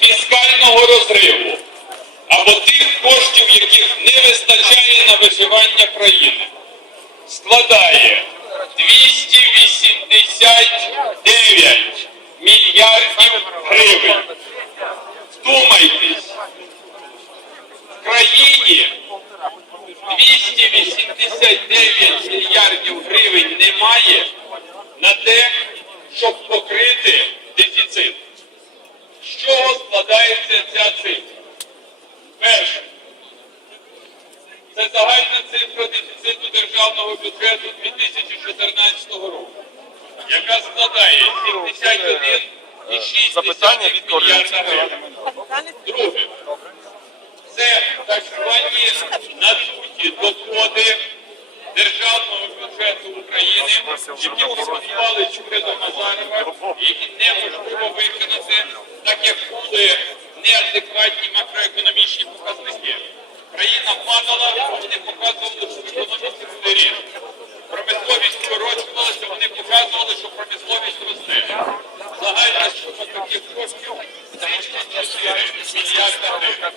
фіскального розриву або тих коштів, яких не вистачає на виживання країни, складає 289 мільярдів гривень. Вдумайтесь, в країні 289 мільярдів гривень немає на те, щоб покрити дефіцит. Чого складається ця цифра? Перше. Це загальна цифра дефіциту державного бюджету 2014 року, яка складає 71,6 Запитання від мільярда гривень. Друге. Це так звані надбуті доходи державного бюджету України, які формували урядом Назарова, які макроекономічні показники. Країна падала, вони показували, що в економіці. Промисловість скорочувалася, вони показували, що промисловість росте. Загальна сума таких коштів 34 мільярда гривень.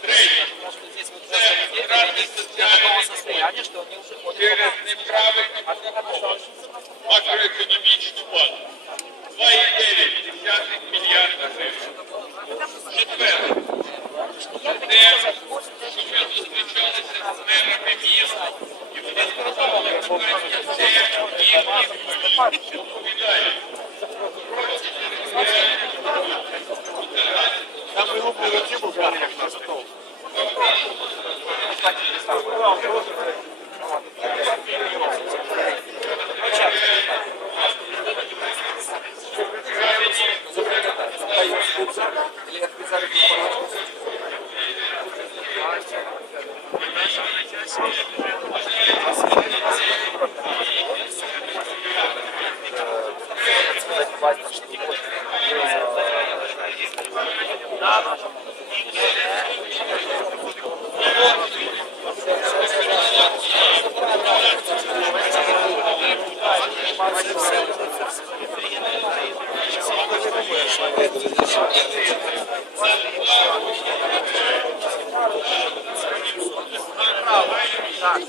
Третє. Це втрати состояння, через Там його прилетіло в як на стол. Так.